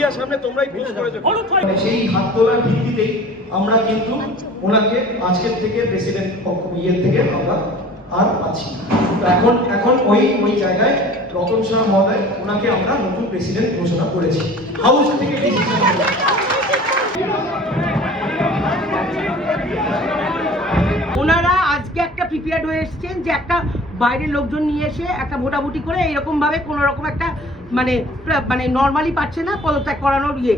মিডিয়ার সামনে তোমরাই পোস্ট করেছো। সেই হাত তোলার ভিত্তিতেই আমরা কিন্তু ওনাকে আজকের থেকে প্রেসিডেন্ট ইয়ের থেকে আমরা আর পাচ্ছি না। তো এখন ওই জায়গায় রতন শাহ মহোদয় ওনাকে আমরা নতুন প্রেসিডেন্ট ঘোষণা করেছি হাউস থেকে ডিসিশন। ওনারা আজকে একটা প্রিপেয়ার্ড হয়ে এসেছেন যে একটা বাইরের লোকজন নিয়ে এসে একটা ভোটাভুটি করে এইরকম ভাবে কোনো রকম একটা মানে নর্মালি পাচ্ছে না পদত্যাগ করানোর ইয়ে।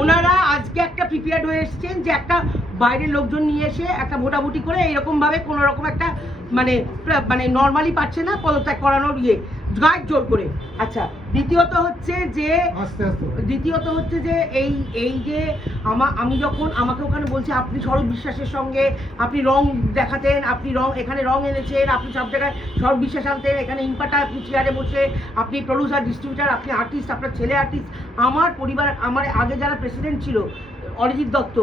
ওনারা আজকে একটা প্রিপেয়ার্ড হয়ে এসেছেন যে একটা বাইরের লোকজন নিয়ে এসে একটা ভোটাভুটি করে এইরকম ভাবে কোনো রকম একটা মানে নর্মালি পাচ্ছে না পদত্যাগ করানোর ইয়ে গাইড জোর করে। আচ্ছা, দ্বিতীয়ত হচ্ছে যে এই যে আমি যখন আমাকে ওখানে বলছি আপনি স্বরূপ বিশ্বাসের সঙ্গে আপনি রং দেখাতেন, আপনি এখানে রং এনেছেন, আপনি সব জায়গায় স্বরূপ বিশ্বাস আনতেন, এখানে ইম্পাটা আপনি চেয়ারে বসে, আপনি প্রডিউসার ডিস্ট্রিবিউটার, আপনি আর্টিস্ট, আপনার ছেলে আর্টিস্ট। আমার পরিবার, আমার আগে যারা প্রেসিডেন্ট ছিল, অরিজিৎ দত্ত,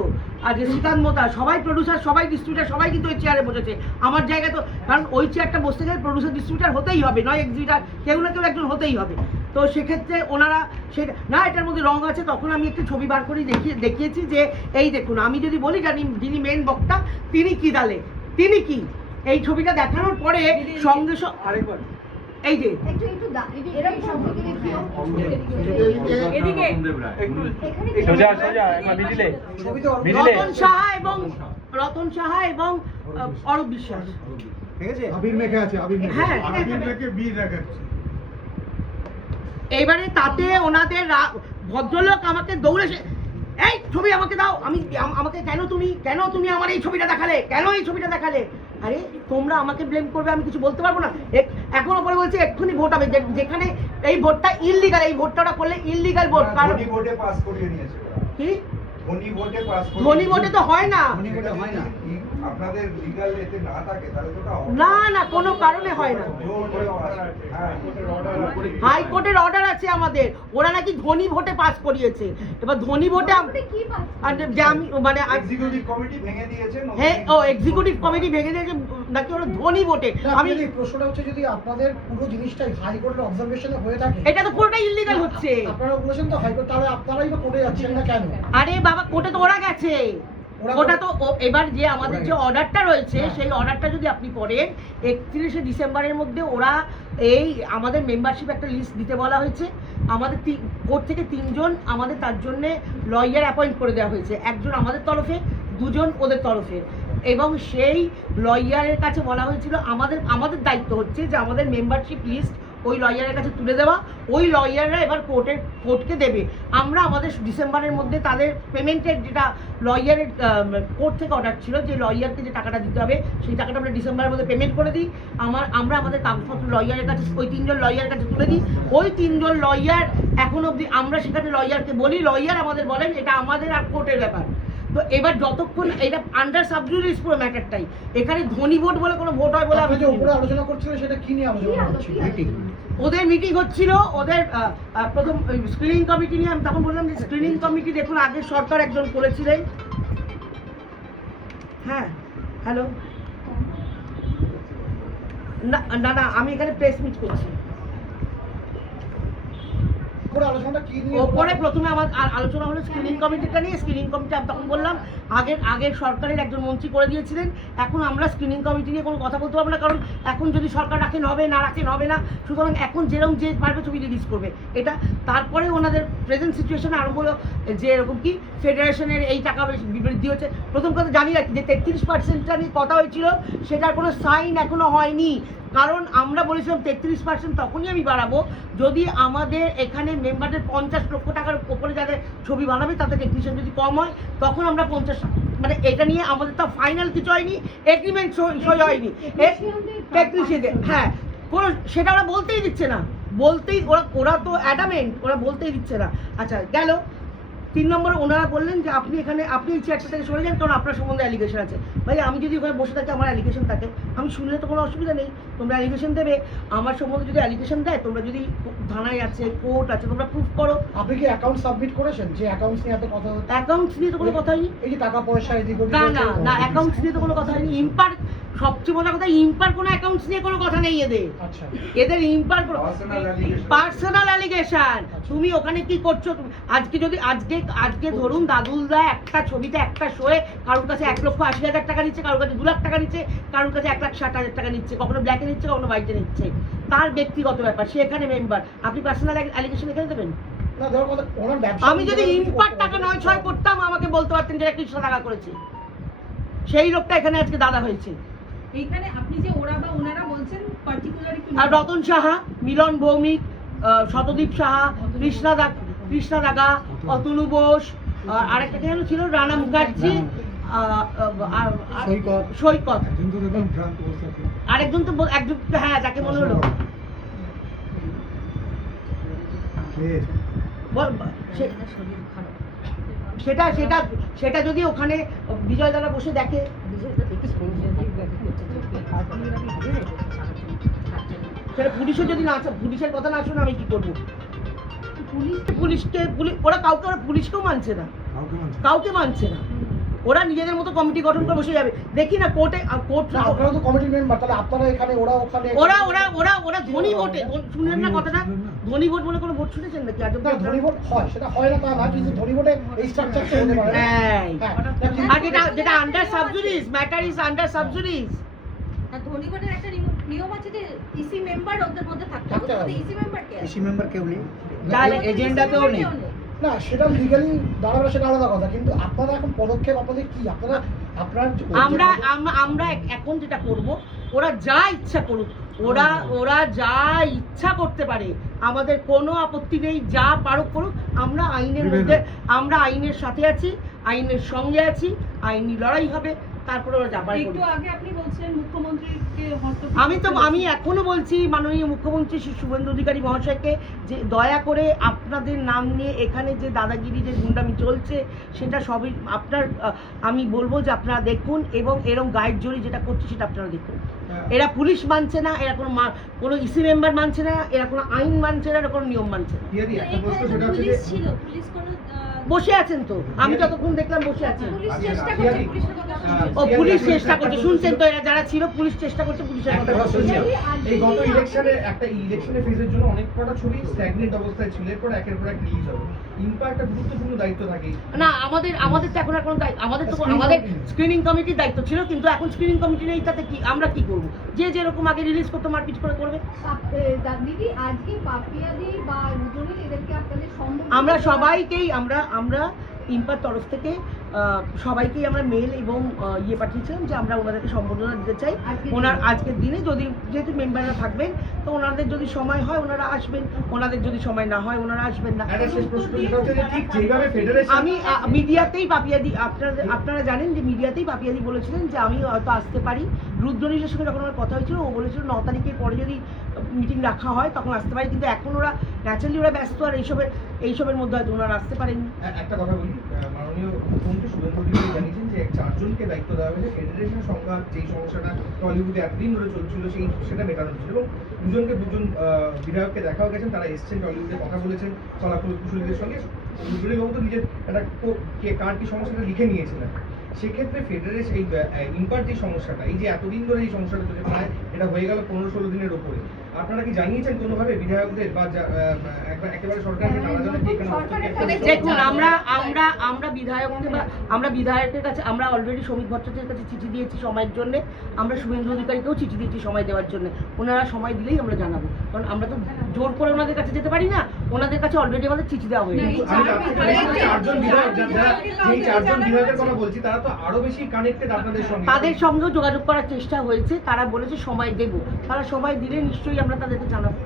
আজকে শ্রীকান্ত মোতা, সবাই প্রডিউসার, সবাই ডিস্ট্রিবিউটার, সবাই কিন্তু ওই চেয়ারে বসেছে। আমার জায়গায় তো, কারণ ওই চেয়ারটা বসতে গেলে প্রডিউসার ডিস্ট্রিবিউটার হতেই হবে, নয় এক্সিবিটার, কেউ না কেউ একজন হতেই হবে। তো সেক্ষেত্রে ওনারা সেটা না, এটার মধ্যে রং আছে, তখন আমি একটু ছবি বার করে দেখিয়েছি যে এই দেখুন, আমি যদি বলি যিনি মেন বক্তা তিনি কি দালে, তিনি কি, এই ছবিটা দেখানোর পরে সঙ্গে আরেকবার এই যে রতন সাহা এবং অরূপ বিশ্বাস, হ্যাঁ, এইবারে তাতে ওনাদের ভদ্রলোক আমাকে দৌড়ে এই ছবি আমাকে দাও, আমাকে কেন তুমি আমার এই ছবিটা দেখালে, আরে তোমরা আমাকে ব্লেম করবে, আমি কিছু বলতে পারবো না। এখনো পরে বলছে এক্ষুনি ভোট হবে, যেখানে এই ভোটটা ইললিগাল, এই ভোটটা ওরা করলে ইললিগাল ভোট। কারণ কি ধনী ভোটে তো হয় না, আপনাদের লিগ্যাল এতে না থাকে তাহলে তো না কোনো কারণে হয় না। হাইকোর্টের অর্ডার আছে আমাদের, ওরা নাকি ধনী ভোটে পাস করিয়েছে। এবার ধনী ভোটে মানে এক্সিকিউটিভ কমিটি ভেঙে দিয়েছে, হ্যাঁ, এক্সিকিউটিভ কমিটি ভেঙে দিয়েছে নাকি ওরা ধনী ভোটে। আমি প্রশ্নটা হচ্ছে যদি আপনাদের পুরো জিনিসটাই হাইকোর্টের অবজারভেশনে হয়ে থাকে, এটা তো পুরোটাই ইললিগাল হচ্ছে। আপনারা বলেছেন তো হাইকোর্ট, তাহলে আপনারাই বা কোর্টে যাচ্ছেন না কেন? আরে বাবা, কোর্টে তো ওরা গেছে, ওটা তো এবার যে আমাদের যে অর্ডারটা রয়েছে সেই অর্ডারটা যদি আপনি পড়েন, 31শে ডিসেম্বরের মধ্যে ওরা এই আমাদের মেম্বারশিপ একটা লিস্ট দিতে বলা হয়েছে। আমাদের কোর্ট থেকে 3 জন আমাদের তার জন্যে লয়ার অ্যাপয়েন্ট করে দেওয়া হয়েছে, একজন আমাদের তরফে, 2 জন ওদের তরফে। এবং সেই লয়ারের কাছে বলা হয়েছিল আমাদের দায়িত্ব হচ্ছে যে আমাদের মেম্বারশিপ লিস্ট ওই লয়ারের কাছে তুলে দেওয়া, ওই লয়াররা এবার কোর্টকে দেবে। আমরা আমাদের ডিসেম্বরের মধ্যে তাদের পেমেন্টের যেটা লয়ারের কোর্ট থেকে অর্ডার ছিল যে লয়ারকে যে টাকাটা দিতে হবে, সেই টাকাটা আমরা ডিসেম্বরের মধ্যে পেমেন্ট করে দিই। আমরা আমাদের কাগজপত্র লয়ারের কাছে, ওই 3 জন লয়ারের কাছে তুলে দিই। ওই 3 জন লয়ার এখন অবধি আমরা সেখানে লয়ারকে বলি, লয়ার আমাদের বলেন এটা আমাদের আর কোর্টের ব্যাপার। তো এবার যতক্ষণ এটা আন্ডার সাবজুডিস পুরো ম্যাটারটাই, এখানে ধনী ভোট বলে কোনো ভোট হয় বলে আপনি যে উপরে আলোচনা করছিলেন সেটা কি নিয়ে আলোচনা হচ্ছিল? ওদের মিটিং হচ্ছিল, ওদের প্রথম স্ক্রিনিং কমিটি নিয়ে। আমি তখন বললাম যে স্ক্রিনিং কমিটি দেখুন আগের সরকার একজন করেছিলেন। হ্যাঁ, হ্যালো, না আমি এখানে প্রেস মিট করছি। ওপরে প্রথমে আমার আলোচনা হলো স্ক্রিনিং কমিটিটা নিয়ে। স্ক্রিনিং কমিটি আমি তখন বললাম আগের সরকারের একজন মন্ত্রী করে দিয়েছিলেন, এখন আমরা স্ক্রিনিং কমিটি নিয়ে কোনো কথা বলতে পারবো না, কারণ এখন যদি সরকার রাখেন হবে না। সুতরাং এখন যেরকম যে পারবে ছবি রিলিজ করবে এটা। তারপরে ওনাদের প্রেজেন্ট সিচুয়েশনে আরম্ভ হলো যে এরকম কি ফেডারেশনের এই টাকা বৃদ্ধি হচ্ছে। প্রথম কথা জানি রাখি যে 33%টা নিয়ে কথা হয়েছিল, সেটার কোনো সাইন এখনো হয়নি। কারণ আমরা বলেছিলাম 33% তখনই আমি বাড়াবো যদি আমাদের এখানে মেম্বারদের 50 লক্ষ টাকার উপরে যাদের ছবি বানাবে তাতে টেকনিশিয়ান যদি কম হয়, তখন আমরা 50, মানে এটা নিয়ে আমাদের তো ফাইনাল কিছু হয়নি, এগ্রিমেন্ট সই হয়নি টেকনিশিয়ানদের। হ্যাঁ, সেটা ওরা বলতেই দিচ্ছে না, ওরা তো অ্যাডামেন্ট, ওরা বলতেই দিচ্ছে না। আচ্ছা, গেল 3 নম্বরে ওনারা বললেন যে আপনি এখানে আপনি এই চেয়ারটা থেকে সরে যান, কারণ আপনার সম্বন্ধে অ্যালিগেশন আছে। ভাই আমি যদি ওখানে বসে থাকি, আমার অ্যালিগেশন থাকে, আমি শুনলে তো কোনো অসুবিধা নেই। তোমরা অ্যালিগেশন দেবে, আমার সম্বন্ধে যদি অ্যালিগেশন দেয়, তোমরা যদি থানায় আছে, কোর্ট আছে, তোমরা প্রুফ করো। আপনি কি অ্যাকাউন্ট সাবমিট করেছেন যে অ্যাকাউন্টস নিয়ে এত কথা হচ্ছে? অ্যাকাউন্টস নিয়ে তো কোনো কথা হয়নি। এই যে টাকা পয়সা এদিক ওদিক না হচ্ছে, না না, অ্যাকাউন্টস নিয়ে তো কোনো কথা হয়নি। ইম্পার সবচেয়ে মজার কথা, ইম্পার কোনো অ্যাকাউন্টস নিয়ে কোনো কথা নেই এদের। আচ্ছা এদের ইম্পার Personal allegation. Personal allegation. তুমি ওখানে কি করছো? আজকে যদি আজকে ধরুন দাদুলদা একটা ছবিতে একটা শোয়ে কারোর কাছে 1,80,000 টাকা নিচ্ছে, কারোর কাছে 2 লাখ টাকা নিচ্ছে, কারোর কাছে 1,60,000 টাকা নিচ্ছে, কখনো ব্ল্যাকে নিচ্ছে, কখনো হোয়াইটে নিচ্ছে, তার ব্যক্তিগত ব্যাপার, সে এখানে মেম্বার। আপনি পার্সোনাল অ্যালিগেশন এখানে দেবেন? না ধরো কথা ওনার ব্যবসা আমি যদি ইম্পার টাকা 9-6 করতাম, আমাকে বলতে পারতেন যে 1,000 টাকা করেছে। সেই লোকটা এখানে আজকে দাদা হয়েছে। এইখানে আপনি যে ওরা বা ওনারা বলছেন পার্টিকুলার একটু আর রতন সাহা, মিলন ভৌমিক, শতদীপ সাহা, কৃষ্ণা দাগা, অতনু বোস, আরেকটা কেন ছিল রানা মুখার্জি, সৈকত, আরেকজন তো একজন, হ্যাঁ যাকে মনে হলো সেটা সেটা সেটা যদি ওখানে বিজয় দ্বারা বসে দেখে, সেটা পুলিশও যদি না পুলিশের কথা না শুনে আমি কি করবো? ওরা পুলিশকেও মানছে না, কাউকে মানছে না। ওরা নিজেদের মতো কমিটি গঠন করে বসে যাবে। দেখি না কোর্টে আপনারা তো কমিটির মেম্বার, তাহলে আপনারা এখানে ওরা ওখানে ওরা ধনী ভোটে, শুনলেন না কথাটা? ধনী ভোট বলে কোনো ভোট শুনেছেন নাকি? ধনী ভোট হয়, সেটা হয় না তা না, কিন্তু ধনী ভোটে এই স্ট্রাকচারটা হতে পারে। আর যেটা under sub judice, matter is under sub judice. ধনী ভোটের একটা নিয়ম আছে যে ইসি মেম্বার ওদের মধ্যে থাকতে থাকতে হবে। হবে। ইসি মেম্বার কে? ইসি মেম্বার কেউ নেই, তাহলে এজেন্ডাতেও নেই। না সেটা লিগালি দাঁড়াবে, সেটা আলাদা কথা, কিন্তু আপনারা এখন পদক্ষেপ আপনাদের কি? আমরা এখন যেটা করব, ওরা যা ইচ্ছা করুক, ওরা যা ইচ্ছা করতে পারে, আমাদের কোনো আপত্তি নেই, যা পারুক করুক। আমরা আইনের মধ্যে, আমরা আইনের সাথে আছি, আইনের সঙ্গে আছি, আইনি লড়াই হবে, তারপরে ওরা যা পারে একটু করুক। আগে আপনি বলছিলেন মুখ্যমন্ত্রীকে হস্তক্ষেপ আমি এখনো বলছি মাননীয় মুখ্যমন্ত্রী শ্রী শুভেন্দু অধিকারী মহাশয়কে যে দয়া করে আপনাদের নাম নিয়ে এখানে যে দাদাগিরি, যে গুন্ডামি চলছে, সেটা সবই আপনার, আমি বলবো যে আপনারা দেখুন, এবং এরকম গাইড জড়ি যেটা করছে সেটা আপনারা দেখুন। এরা পুলিশ মানছে না, এরা কোনো ইসি মেম্বার মানছে না, এরা কোনো আইন মানছে না, এরা কোনো নিয়ম মানছে না। একটা প্রশ্ন সেটা হচ্ছে যে ছিল পুলিশ কোনো বসে আছেন তো, আমি যতক্ষণ দেখলাম বসে আছেন। পুলিশ চেষ্টা করছে, পুলিশের কথা শুনছে। ও পুলিশ চেষ্টা করছে, শুনছেন তো? এরা যারা ছিল পুলিশ চেষ্টা করছে, পুলিশের একটা কথা কথা শুনছেন। বলছি, এই গত ইলেকশনের ফেজের জন্য অনেক কটা ছবি স্ট্যাগনেন্ট অবস্থায় ছিল, এরপর একের পর এক রিলিজ হবে। ইম্পার একটা গুরুত্বপূর্ণ দায়িত্ব থাকে। না আমাদের তো এখন আর কোনো দায়িত্ব, আমাদের স্ক্রিনিং কমিটির দায়িত্ব ছিল, কিন্তু এখন স্ক্রিনিং কমিটি নেই, তাতে কি আমরা কি করব? যে যেরকম আগে রিলিজ করতে মারপিট করে করবে। দিদি আজকে পাপিয়াদি বা রুজনি এদেরকে আপনাদের সম্মান আমরা সবাইকেই আমরা ইম্পার তরফ থেকে সবাইকেই আমরা মেল এবং পাঠিয়েছিলাম যে আমরা ওনাদেরকে সম্বর্ধনা দিতে চাই। আজকের দিনে যেহেতু মেম্বাররা থাকবেন, তো ওনাদের যদি সময় হয় ওনারা আসবেন, ওনাদের যদি সময় না হয় ওনারা আসবেন না। একটা শেষ প্রশ্ন যেটা হচ্ছে যে ঠিক যেভাবে ফেডারেশন, আমি মিডিয়াতেই পাপিয়াদি, আপনারা জানেন যে মিডিয়াতেই পাপিয়াদি বলেছিলেন যে আমি হয়তো আসতে পারি। রুদ্রনীশের সঙ্গে যখন আমার কথা হয়েছিল, ও বলেছিল 9 তারিখের পরে যদি মিটিং রাখা হয় তখন আসতে পারি, কিন্তু এখন ওরা ন্যাচারালি ওরা ব্যস্ত, আর এইসবের মধ্যে হয়তো ওনারা আসতে পারেননি। একটা কথা বলি, মাননীয় মুখ্যমন্ত্রী শুভেন্দু অধিকারী জানিয়েছেন যে 4 জনকে দায়িত্ব দেওয়া হয়েছে ফেডারেশন সংখ্যা, যেই সমস্যাটা টলিউডে এতদিন ধরে চলছিল সেটা মেটানোর জন্য, এবং দুজন বিধায়ককে দেখাও গেছেন, তারা এসছেন টলিউডে, কথা বলেছেন কলাকুল কুশলীদের সঙ্গে। দুজনেই তো নিজের একটা কার কি সমস্যাটা লিখে নিয়েছিলেন। সেক্ষেত্রে ফেডারেশন এই ইম্পার যে সমস্যাটা, এই যে এতদিন ধরে এই সমস্যাটা চলছে, প্রায় এটা হয়ে গেল 15-16 দিনের ওপরে, আপনারা কি জানিয়েছেন কোনোভাবে বিধায়কদের বা একেবারে সরকারকে তারা যেন কি এখানে হস্তক্ষেপ? দেখুন, আমরা বিধায়কের কাছে আমরা অলরেডি শ্রমিক ভট্টাচার্যের কাছে চিঠি দিয়েছি সময়ের জন্য, আমরা শুভেন্দু অধিকারীকেও চিঠি দিয়েছি সময় দেওয়ার জন্য। ওনারা সময় দিলেই আমরা জানাবো, কারণ আমরা তো জোর করে ওনাদের কাছে যেতে পারি না। ওনাদের কাছে অলরেডি আমাদের চিঠি দেওয়া হয়ে গেছে। 4 জন বিধায়কের কথা বলছি, তারা তো আরো বেশি কানেক্টেড আপনাদের সঙ্গে। তাদের সঙ্গেও যোগাযোগ করার চেষ্টা হয়েছে, তারা বলেছে সময় দেব, তারা সময় দিলে নিশ্চয়ই আমরা তাদেরকে জানাবো।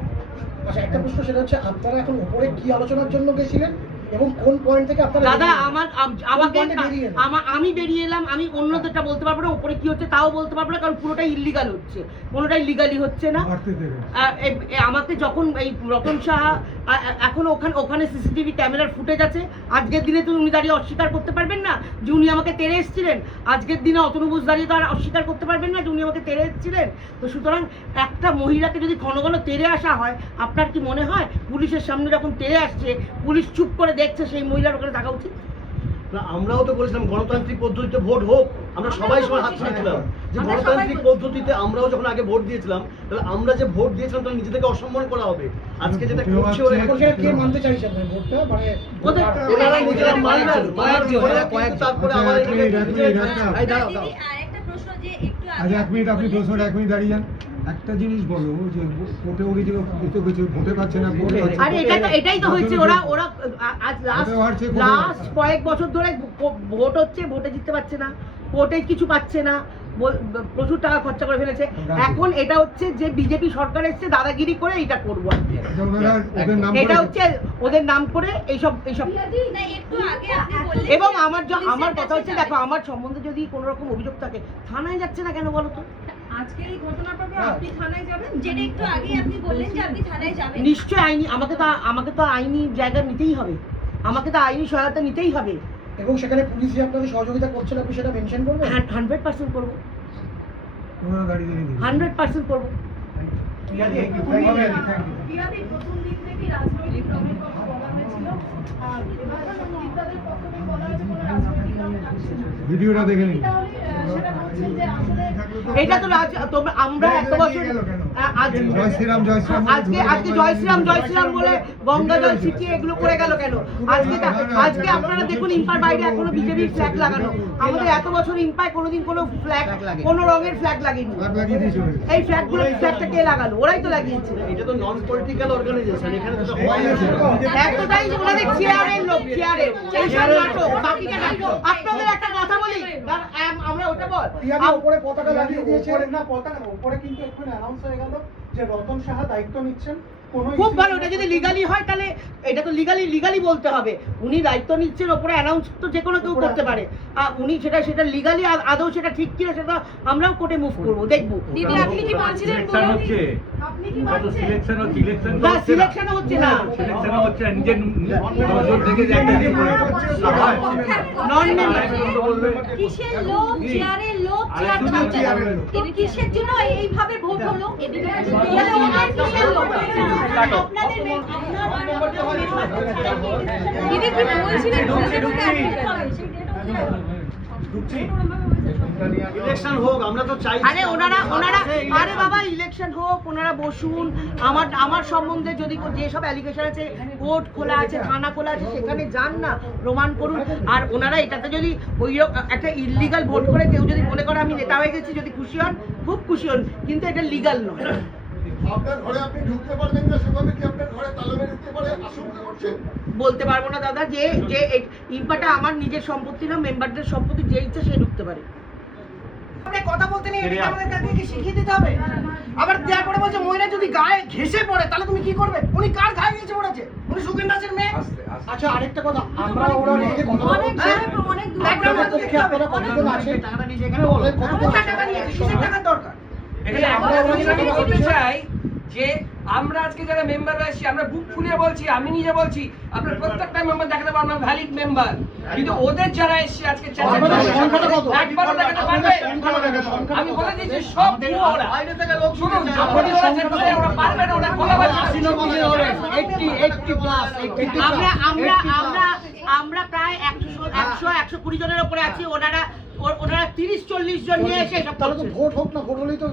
আচ্ছা একটা প্রশ্ন, সেটা হচ্ছে আপনারা এখন উপরে কি আলোচনার জন্য গেছিলেন এবং কোন পয়েন্ট থেকে আপনারা দাদা বেরিয়ে এলেন? আমাকে কোন point এ বেরিয়ে এলেন? আমি বেরিয়ে এলাম, আমি অন্যদেরটা বলতে পারবো না, উপরে কি হচ্ছে তাও বলতে পারবো না, কারণ পুরোটাই ইল্লিগাল হচ্ছে, কোনোটাই লিগালি হচ্ছে না। আমাকে যখন এই রতন সাহা এখন ওখানে সিসিটিভি ক্যামেরার ফুটেজ আছে, আজকের দিনে তো উনি দাঁড়িয়ে অস্বীকার করতে পারবেন না যে উনি আমাকে তেড়ে এসেছিলেন, আজকের দিনে অতনু বোস দাঁড়িয়ে তো আর অস্বীকার করতে পারবেন না যে উনি আমাকে তেড়ে এসেছিলেন। তো সুতরাং একটা মহিলাকে যদি ঘন ঘন তেড়ে আসা হয়, আপনার কি মনে হয় পুলিশের সামনে যখন তেড়ে আসছে পুলিশ চুপ করে দেখছে সেই মহিলার ওখানে থাকা উচিত? না, আমরাও তো বলেছিলাম গণতান্ত্রিক পদ্ধতিতে ভোট হোক, আমরা সবাই সময় হাত তুলেছিলাম যে গণতান্ত্রিক পদ্ধতিতে আমরাও যখন আগে ভোট দিয়েছিলাম, তাহলে আমরা যে ভোট দিয়েছিলাম তাহলে নিজেদেরকে অসম্মান করা হবে। আজকে যেটা করছে ওরা, এখন সেটা কে মানতে চাইছেন না ভোটটা? মানে ওনারা নিজেরা মানবেন, তারপরে আবার আরেকটা প্রশ্ন যে একটু আগে এক মিনিট আপনি প্রশ্নটা 1 মিনিট দাঁড়িয়ে যান। একটা জিনিস বলো যে কোর্টে উনি যে ভোটে পাচ্ছে না, ভোটে পাচ্ছে না। আরে এটাই তো হয়েছে, ওরা আজ লাস্ট কয়েক বছর ধরে ভোট হচ্ছে, ভোটে জিততে পারছে না, কোর্টে কিছু পাচ্ছে না, প্রচুর টাকা খরচা করে ফেলেছে। এখন এটা হচ্ছে যে বিজেপি সরকার এসছে দাদাগিরি করে এটা করবো, এটা হচ্ছে ওদের নাম করে এইসব না, একটু আগে আপনি বললেন এবং আমার কথা হচ্ছে, দেখো আমার সম্বন্ধে যদি কোনো রকম অভিযোগ থাকে থানায় যাচ্ছে না কেন বলো তো? আজকের এই ঘটনার পর আপনি থানায় যাবেন, যেটা একটু আগে আপনি বললেন যে আপনি থানায় যাবেন। নিশ্চয়ই আইনি, আমাকে তো আইনি জায়গা নিতেই হবে, আমাকে তো আইনি সহায়তা নিতেই হবে এবং সেখানে পুলিশ যে আপনাকে সহযোগিতা করছেন আপনি সেটা মেনশন করবেন? 100% করবো, 100% করবো। প্রথম দিন থেকে রাজনৈতিক দলের কথা বলা হয়েছিল, আর এবার নেতাদের পক্ষ থেকে বলা হয়েছে কোনো রাজনৈতিক দল থাকছে না। ভিডিওটা দেখে নিন। তাহলে সেটা বলছেন যে আসলে এটা তো আমরা এত বছর জয় শ্রীরাম জয় শ্রীরাম আজকে জয় শ্রীরাম বলে গঙ্গা জল ছিটিয়ে এগুলো করে গেল কেন? আজকে আপনারা দেখুন ইম্পার বাইরে এখনো বিজেপির ফ্ল্যাগ লাগানো, আমাদের এত বছর ইম্পায় কোনোদিন কোনো ফ্ল্যাগ, কোনো রঙের ফ্ল্যাগ লাগেনি। এই ফ্ল্যাগটা কে লাগালো? ওরাই তো লাগিয়েছে। এটা তো নন পলিটিক্যাল অর্গানাইজেশন, এখানে তো হয় এতটাই যে ওনাদের চেয়ারের লোক, চেয়ারের এইসব নাটক, বাকিটা নাটক। আপনাদের একটা কথা বলি, আমরা ওটা বল উপরে পতাকা লাগিয়ে দিয়েছে না, পতাকা উপরে কিন্তু এখন অ্যানাউন্স হয়ে গেল যে রতন সাহা দায়িত্ব নিচ্ছেন। খুব ভালো, এটা যদি লিগালি হয় তাহলে এটা তো লিগালি বলতে হবে, উনি দায়িত্ব নিচ্ছেন, ওপরে অ্যানাউন্স তো যে কোনো কেউ করতে পারে, উনি সেটা লিগালি আদৌ সেটা ঠিক কিনা সেটা আমরাও কোর্টে মুভ করবো, দেখবো। দিদি আপনি কি বলছিলেন? আপনি কি বলছেন? না, সিলেকশনও হচ্ছে না, নন মেম্বার। কিসের লোক, চেয়ারের লোক, চেয়ার তো বাচ্চা। কিসের জন্য এইভাবে ভোট হলো? এদিকে কিসের লোক? আপনাদের দিদি কি বলছিলেন? ইলেকশন হোক, আমরা তো চাই। আরে ওনারা আরে বাবা ইলেকশন হোক, ওনারা বসুন, আমার সম্বন্ধে যদি যেসব অ্যালিগেশন আছে, কোর্ট খোলা আছে, থানা খোলা আছে, সেখানে যান না, প্রমাণ করুন। আর ওনারা এটাতে যদি ওই একটা ইললিগাল ভোট করে কেউ যদি মনে করে আমি নেতা হয়ে গেছি, যদি খুশি হন খুব খুশি হন, কিন্তু এটা লিগাল নয়। আপনার ঘরে আপনি ঢুকতে পারবেন না, সেভাবে কি আপনার ঘরে তালা মেরে দিতে পারে আশঙ্কা করছেন? বলতে পারবো না দাদা, যে ইম্পাটা আমার নিজের সম্পত্তি না, মেম্বারদের সম্পত্তি, যে ইচ্ছে সে ঢুকতে পারে। কথা বলতে নেই, এটা আমাদের কাছে কি শিখিয়ে দিতে হবে? আবার দেওয়ার পরে বলছে মহিলা যদি গায়ে ঘেসে পড়ে তাহলে তুমি কি করবে? উনি কার গায়ে ঘেসে পড়েছে? উনি সুখেন দাসের মেয়ে। আচ্ছা আরেকটা কথা, আমরা ওরা নিয়ে কথা অনেক পক্ষে আপনারা কতজন আছেন? টাকাটা নিয়ে এখানে বলো, টাকা নিয়ে কিসের টাকার দরকার? বলতে চাই যে আমরা আজকে যারা মেম্বার আছি, আমরা বুক ফুলিয়ে বলছি, আমি নিজে বলছি, আপনার প্রত্যেকটা মেম্বার দেখাতে পারবো আমরা ভ্যালিড মেম্বার, কিন্তু ওদের যারা এসছে আজকে একবারও দেখাতে পারবে? আমি বলে দিচ্ছি সব ওরা শুনুন, ওরা পারবে না, ওরা কোলাবাজি আমরা প্রায় 100-120 জনের উপরে আছি, ওনারা 30-40 জন নিয়ে এসে সব তাহলে তো ভোট হোক না, ভোট হলেই তো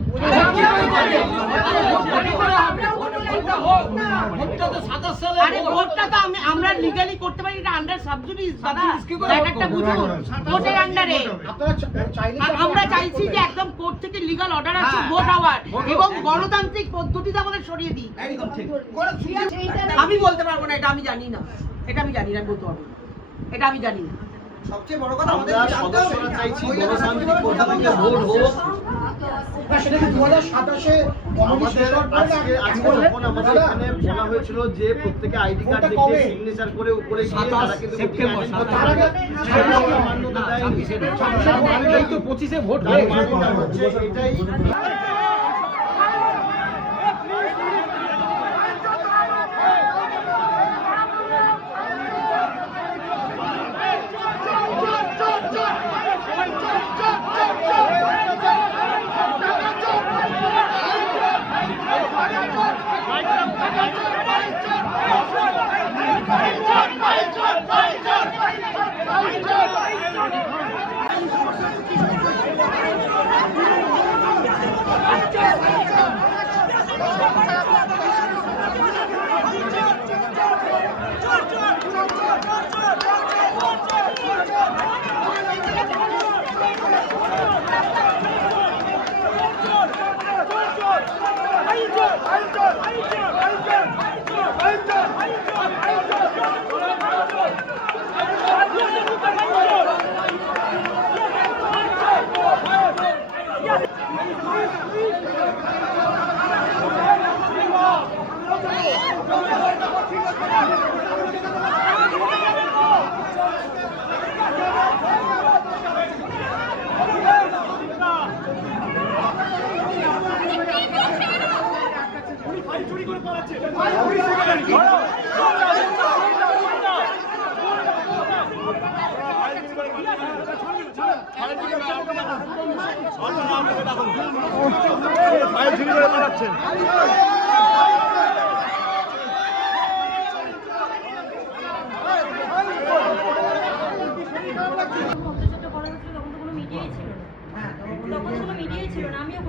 আমরা লিগালি করতে পারি, এটা আন্ডার সাবজুডিস দাদা, একটা বুঝুন কোর্টের আন্ডারে। আমরা চাইছি যে একদম কোর্ট থেকে লিগাল অর্ডার আছে ভোট হওয়ার, এবং গণতান্ত্রিক পদ্ধতিতে আমাদের সরিয়ে দিই। আমি বলতে পারবো না, এটা আমি জানি না, বলতে পারবো না, এটা আমি জানি না। সবচেয়ে বড় কথা, আমাদের সদস্যরা চাইছি গণতান্ত্রিক পদ্ধতিতে ভোট হোক, আসছে? সেটা কি 2027-এ আমাদের আজকে যখন আমাদের এখানে বলা হয়েছিল যে প্রত্যেকে আইডি কার্ড দেখিয়ে সিগনেচার করে উপরে গিয়ে তারা কিন্তু সেপ্টেম্বর তার আগে মান্যতা দেয়নি। এই তো 25-এ ভোট হয়ে গেছে। হচ্ছে এটাই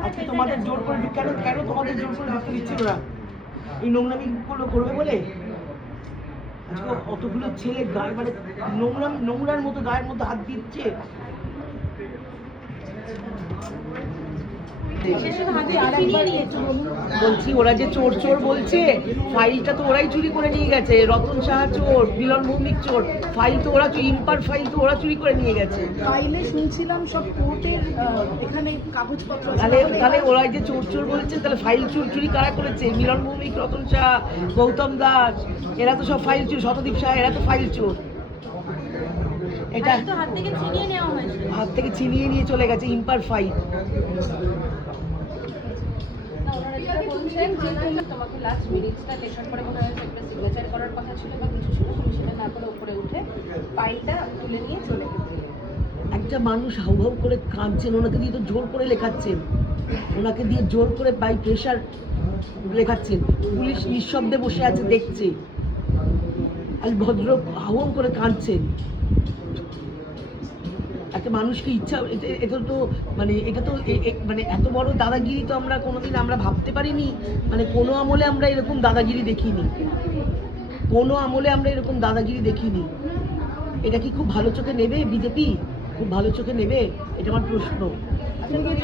আচ্ছা তোমাদের জোর করে কেন কেন তোমাদের জোর করে ঢুকতে দিচ্ছিল না? এই নোংরামি গুলো করবে বলে? আজকে অতগুলো ছেলে গায়ে মানে নোংরার মতো গায়ের মধ্যে হাত দিচ্ছে। বলছি ওরা যে চোর চোর বলছে, ফাইলটা তো ওরাই চুরি করে নিয়ে গেছে। রতন সাহা চোর, মিলন ভৌমিক চোর, ফাইল তো ওরা ইম্পার ফাইল তো ওরা চুরি করে নিয়ে গেছে। ফাইলে শুনছিলাম সব কোর্টের এখানে কাগজপত্র। তাহলে ওরা যে চোর চোর বলছে, তাহলে ফাইল চুরি কারা করেছে? মিলন ভৌমিক, রতন সাহা, গৌতম দাস, এরা তো সব ফাইল চুরি। শতদীপ সাহা, এরা তো ফাইল চোর। এটা হাত থেকে ছিনিয়ে নিয়ে চলে গেছে ইম্পার ফাইল। তোমাকে লাস্ট মিনিটসটা লেখার পরে মনে হয় একটা সিগনেচার করার কথা ছিল বা কিছু ছিল, তুমি সেটা না করে উপরে উঠে ফাইলটা তুলে নিয়ে চলে গেছে। একটা মানুষ হাউ হাউ করে কাঁদছেন, ওনাকে দিয়ে তো জোর করে লেখাচ্ছেন, ওনাকে দিয়ে জোর করে বাই প্রেশার লেখাচ্ছেন। পুলিশ নিঃশব্দে বসে আছে দেখছে, আর ভদ্র হাউ হাউ করে কাঁদছেন। একটা মানুষকে ইচ্ছা, এটা তো মানে এটা তো মানে এত বড় দাদাগিরি তো আমরা কোনোদিন আমরা ভাবতে পারিনি। মানে কোনো আমলে আমরা এরকম দাদাগিরি দেখিনি, কোনো আমলে আমরা এরকম দাদাগিরি দেখিনি। এটা কি খুব ভালো চোখে নেবে বিজেপি? খুব ভালো চোখে নেবে? এটা আমার প্রশ্ন।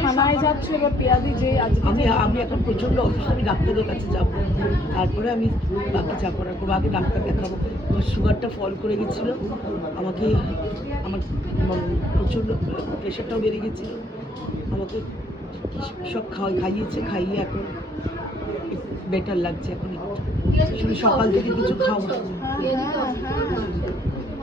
থানায় যাচ্ছে এবার পেয়াদি যে আমি এখন প্রচণ্ড অসুস্থ, আমি ডাক্তারের কাছে যাব, তারপরে আমি বাকি যা করার করবো। আগে ডাক্তার দেখাবো। আমার সুগারটা ফল করে গেছিলো, আমার প্রচণ্ড প্রেশারটাও বেড়ে গেছিলো। আমাকে সব খাইয়েছে, খাইয়ে এখন বেটার লাগছে। এখন শুধু সকাল থেকে কিছু খাওয়া।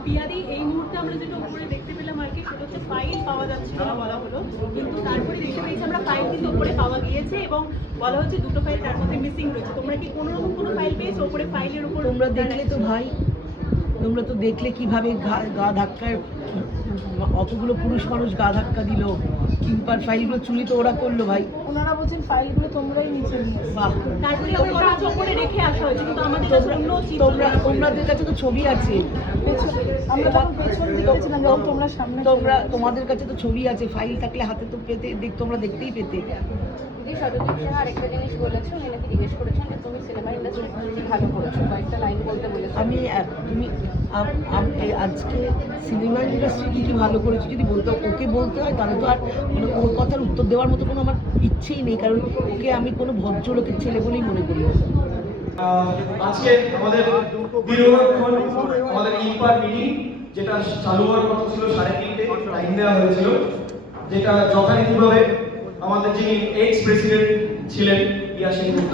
পিয়াদি এই মুহূর্তে আমরা যেটা উপরে দেখতে পেলাম আর কি, সেটা হচ্ছে ফাইল পাওয়া যাচ্ছে না বলা হলো, কিন্তু তারপরে দেখতে পেয়েছি আমরা ফাইল কিন্তু উপরে পাওয়া গিয়েছে এবং বলা হচ্ছে দুটো ফাইল তার মধ্যে মিসিং রয়েছে। তোমরা কি কোনো রকম কোনো ফাইল পেয়েছো উপরে? ফাইলের উপর তোমরা দেখলে তো ভাই, তোমরা তো দেখলে কিভাবে গা ধাক্কায় অতগুলো পুরুষ মানুষ গা ধাক্কা দিল। ইম্পার ফাইলগুলো চুরি তো ওরা করলো ভাই। ওনারা বলছেন ফাইলগুলো তোমরাই নিচে নিয়েছো। বাহ, তারপরে ওরা উপরে রেখে আসা হয়েছে, কিন্তু আমাদের কাছে অন্য তোমাদের কাছে তো ছবি আছে। আমরা তখন পেছন দিকে ছিলাম, যখন তোমরা সামনে। তোমাদের কাছে তো ছবি আছে, ফাইল থাকলে হাতে তো পেতে, তোমরা দেখতেই পেতে। সদস্য আরেকটা জিনিস বলেছো, উনি নাকি জিজ্ঞেস করেছেন তুমি সিনেমা ইন্ডাস্ট্রি ভালো করেছো, কয়েকটা লাইন বলতে বলেছো। আমি তুমি আজকে সিনেমা ইন্ডাস্ট্রি কি ভালো করেছি যদি বলতে ওকে বলতে হয়, তাহলে তো আর মানে ওর কথার উত্তর দেওয়ার মতো কোনো আমার ইচ্ছেই নেই, কারণ ওকে আমি কোনো ভদ্রলোকের ছেলে বলেই মনে করি। আজকে আমাদের দীর্ঘক্ষণ আমাদের ইম্পার মিটিং যেটা চালু হওয়ার কথা ছিল 3:30 টাইম দেওয়া হয়েছিল, যেটা যথারীতিভাবে আমাদের যিনি এক্স প্রেসিডেন্ট ছিলেন ইয়াসিন গুপ্ত,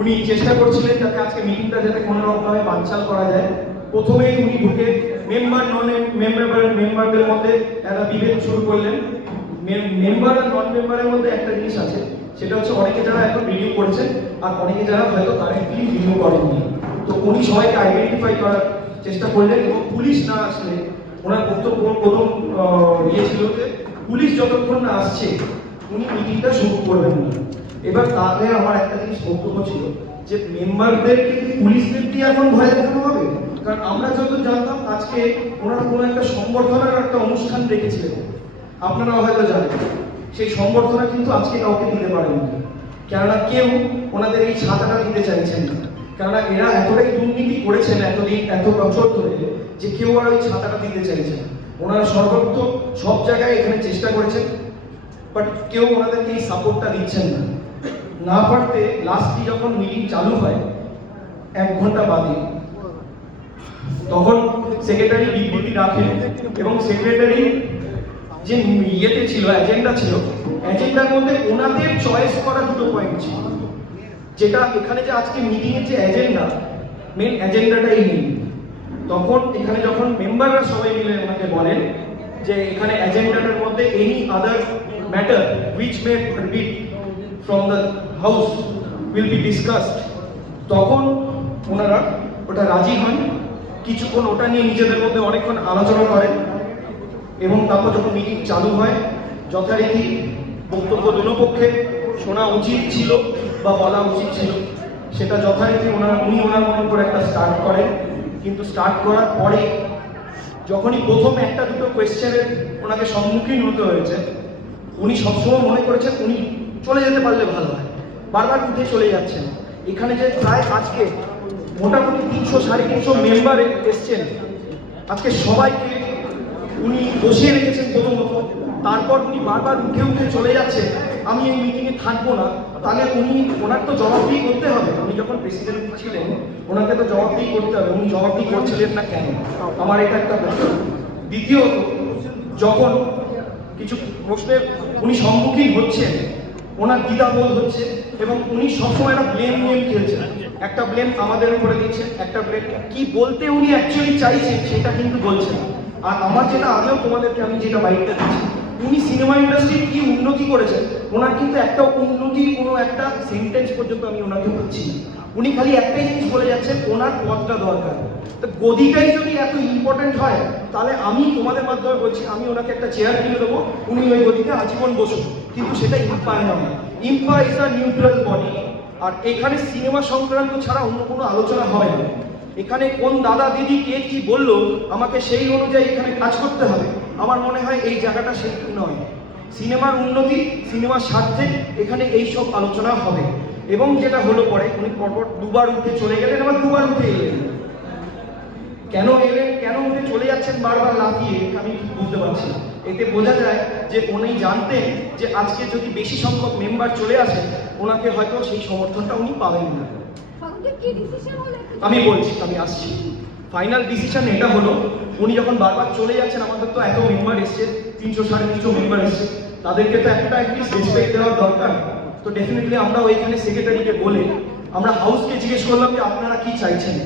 উনি চেষ্টা করছিলেন যাতে আজকে মিটিংটা যাতে কোনো রকমভাবে বানচাল করা যায়। প্রথমেই উনি ঢুকে মেম্বার নন মেম্বারদের মধ্যে একটা বিভেদ শুরু করলেন। মেম্বার আর নন মেম্বারের মধ্যে একটা জিনিস আছে, সেটা হচ্ছে অনেকে যারা এখন রিনিউ করেছেন আর অনেকে যারা হয়তো কারেন্টলি রিনিউ করেননি। তো উনি সবাইকে আইডেন্টিফাই করার চেষ্টা করলেন এবং পুলিশ না আসলে ওনার বক্তব্য প্রথম ইয়ে ছিল যে পুলিশ যতক্ষণ না আসছে উনি মিটিংটা শুরু করবেন না। এবার তাহলে আমার একটা জিনিস বক্তব্য ছিল যে মেম্বারদেরকে পুলিশদের দিয়ে এখন ভয় দেখানো হবে, কারণ আমরা যত জানতাম আজকে ওনারা কোনো একটা সংবর্ধনার একটা অনুষ্ঠান রেখেছিলেন, আপনারা হয়তো জানেন। সেই সংবর্ধনা কিন্তু আজকে কাউকে দিতে পারেননি, কেননা কেউ ওনাদের এই ছাতাটা দিতে চাইছেন না, কেননা এরা এতটাই দুর্নীতি করেছেন এতদিন এত বছর ধরে যে কেউ আর ওই ছাতাটা দিতে চাইছে না। ওনারা সর্বত্র সব জায়গায় এখানে চেষ্টা করেছেন, বাট কেউ ওনাদেরকে এই সাপোর্টটা দিচ্ছেন না। না পারতে লাস্টলি যখন মিটিং চালু হয় 1 ঘন্টা বাদে, তখন সেক্রেটারি বিবৃতি রাখেন এবং সেক্রেটারি যে ইয়েতে ছিল এজেন্ডা ছিল, এজেন্ডার মধ্যে ওনাদের চয়েস করা 2টো পয়েন্ট ছিল, যেটা এখানে যে আজকে মিটিং এর যে এজেন্ডা মেন এজেন্ডাটাই নেই। তখন এখানে যখন মেম্বাররা সবাই মিলে ওনাকে বলেন যে এখানে এজেন্ডাটার মধ্যে any other matter which may be from the house will be discussed, তখন ওনারা ওটা রাজি হন। কিছুক্ষণ ওটা নিয়ে নিজেদের মধ্যে অনেকক্ষণ আলোচনা করেন এবং তারপর যখন মিটিং চালু হয় যথারীতি বক্তব্য দুটো পক্ষে শোনা উচিত ছিল বা বলা উচিত ছিল, সেটা যথারীতি উনি ওনার মতো করে একটা স্টার্ট করেন। কিন্তু স্টার্ট করার পরে যখনই প্রথম 1-2 কোয়েশ্চেনের ওনাকে সম্মুখীন হতে হয়েছে, উনি সবসময় মনে করেছেন উনি চলে যেতে পারলে ভালো হয়, বারবার উঠে চলে যাচ্ছেন। এখানে যে প্রায় আজকে মোটামুটি 300-350 মেম্বার এসছেন, আজকে সবাইকে উনি বসিয়ে রেখেছেন প্রথমত, তারপর উনি বারবার উঠে উঠে চলে যাচ্ছেন আমি এই মিটিংয়ে থাকবো না। তাহলে ওনার তো জবাবদিহি করতে হবে, উনি যখন প্রেসিডেন্ট ছিলেন ওনাকে তো জবাবদিহি করতে হবে, উনি জবাবদিহি করছিলেন না কেন, আমার এটা একটা প্রশ্ন। দ্বিতীয়ত, যখন কিছু প্রশ্নের উনি সম্মুখীন হচ্ছেন ওনার দ্বিধাবোধ হচ্ছে এবং উনি সবসময় একটা ব্লেম গেম খেলছেন, একটা ব্লেম আমাদের উপরে দিচ্ছেন, একটা ব্লেম কি বলতে উনি অ্যাকচুয়ালি চাইছেন সেটা কিন্তু বলছেন। আর আমার যেটা আগেও তোমাদেরকে আমি যেটা বাইকটা দিচ্ছি, উনি সিনেমা ইন্ডাস্ট্রির কি উন্নতি করেছেন, ওনার কিন্তু একটা উন্নতি কোনো একটা সেন্টেন্স পর্যন্ত আমি ওনাকে বলছি না। উনি খালি একটাই জিনিস বলে যাচ্ছেন ওনার পদটা দরকার। তো গদিটাই যদি এত ইম্পর্টেন্ট হয় তাহলে আমি তোমাদের মাধ্যমে বলছি আমি ওনাকে একটা চেয়ার কিনে দেবো, উনি ওই গদিতে আজীবন বসুন, কিন্তু সেটা ইম্পায় নয়। IMPA is a neutral body. আর এখানে সিনেমা সংক্রান্ত ছাড়া অন্য কোনো আলোচনা হবে না। এখানে কোন দাদা দিদি কে কি বললো আমাকে সেই অনুযায়ী এখানে কাজ করতে হবে, আমার মনে হয় এই জায়গাটা সেই নয়। সিনেমার উন্নতি, সিনেমার স্বার্থে এখানে এই সব আলোচনা হবে। এবং যেটা হলো পরে উনি পরপর 2বার উঠে চলে গেলেন, আবার 2বার উঠে এলেন। কেন এলেন, কেন উঠে চলে যাচ্ছেন বারবার লাফিয়ে, আমি বুঝতে পারছি না। এতে বোঝা যায় যে উনি জানতেন যে আজকে যদি বেশি সংখ্যক মেম্বার চলে আসে ওনাকে হয়তো সেই সমর্থনটা উনি পাবেন না। আমি বলছি, আমি আসছি। ফাইনাল ডিসিশন এটা হলো, উনি যখন বারবার চলে যাচ্ছেন, আমাদের তো এত মেম্বার এসছে, 300-350 মেম্বার এসছে, তাদেরকে তো একটা অ্যাটলিস্ট রেসপেক্ট দেওয়ার দরকার। তো ডেফিনেটলি আমরা ওইখানে সেক্রেটারিকে বলে আমরা হাউসকে জিজ্ঞেস করলাম যে আপনারা কি চাইছেন।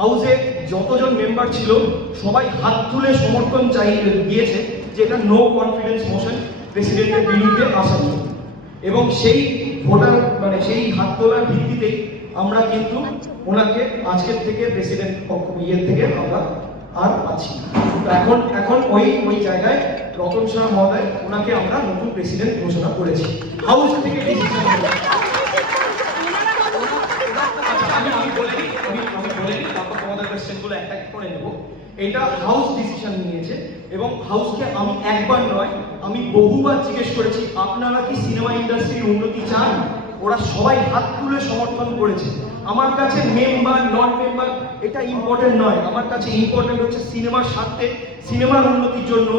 হাউসে যতজন মেম্বার ছিল সবাই হাত তুলে সমর্থন দিয়েছে যে এটা নো কনফিডেন্স মোশন প্রেসিডেন্টের বিরুদ্ধে আসার জন্য। এবং সেই ভোটার সেই হাত তোলার ভিত্তিতেই আমরা কিন্তু ওনাকে আজকের থেকে প্রেসিডেন্ট ইয়ের থেকে আমরা আর পাচ্ছি না। তো এখন ওই জায়গায় রতন শাহ মহোদয় ওনাকে আমরা নতুন প্রেসিডেন্ট ঘোষণা করেছি হাউস থেকে ডিসিশন। আমি বলে দিই, তারপর তোমাদের কোয়েশ্চেনগুলো একটা করে নেব। এটা হাউস ডিসিশন নিয়েছে এবং হাউসকে আমি একবার নয় আমি বহুবার জিজ্ঞেস করেছি আপনারা কি সিনেমা ইন্ডাস্ট্রির উন্নতি চান। ওরা সবাই হাত তুলে সমর্থন করেছে। আমার কাছে মেম্বার নন মেম্বার এটা ইম্পর্টেন্ট নয়, আমার কাছে ইম্পর্টেন্ট হচ্ছে সিনেমার স্বার্থে, সিনেমার উন্নতির জন্য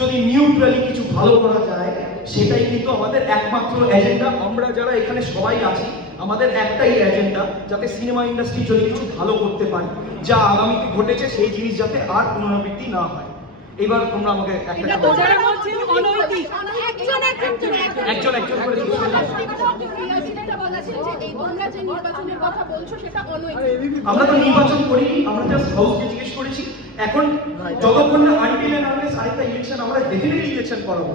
যদি নিউট্রালি কিছু ভালো করা যায় সেটাই কিন্তু আমাদের একমাত্র এজেন্ডা। আমরা যারা এখানে সবাই আছি আমাদের একটাই এজেন্ডা, যাতে সিনেমা ইন্ডাস্ট্রি যদি কিছু ভালো করতে পারে, যা আগামীতে ঘটেছে সেই জিনিস যাতে আর পুনরাবৃত্তি না হয়। এবার তোমরা আমাকে এটা তোদের মধ্যে অনৈতিক। একজন করে জিজ্ঞেস করলাম। আমরা তো নির্বাচন করিনি, আমরা জাস্ট হাউসকে জিজ্ঞেস করেছি। এখন যতক্ষণ না আনটিল এন্ড আনলেস আরেকটা ইলেকশন, আমরা ডেফিনেটলি ইলেকশন করাবো।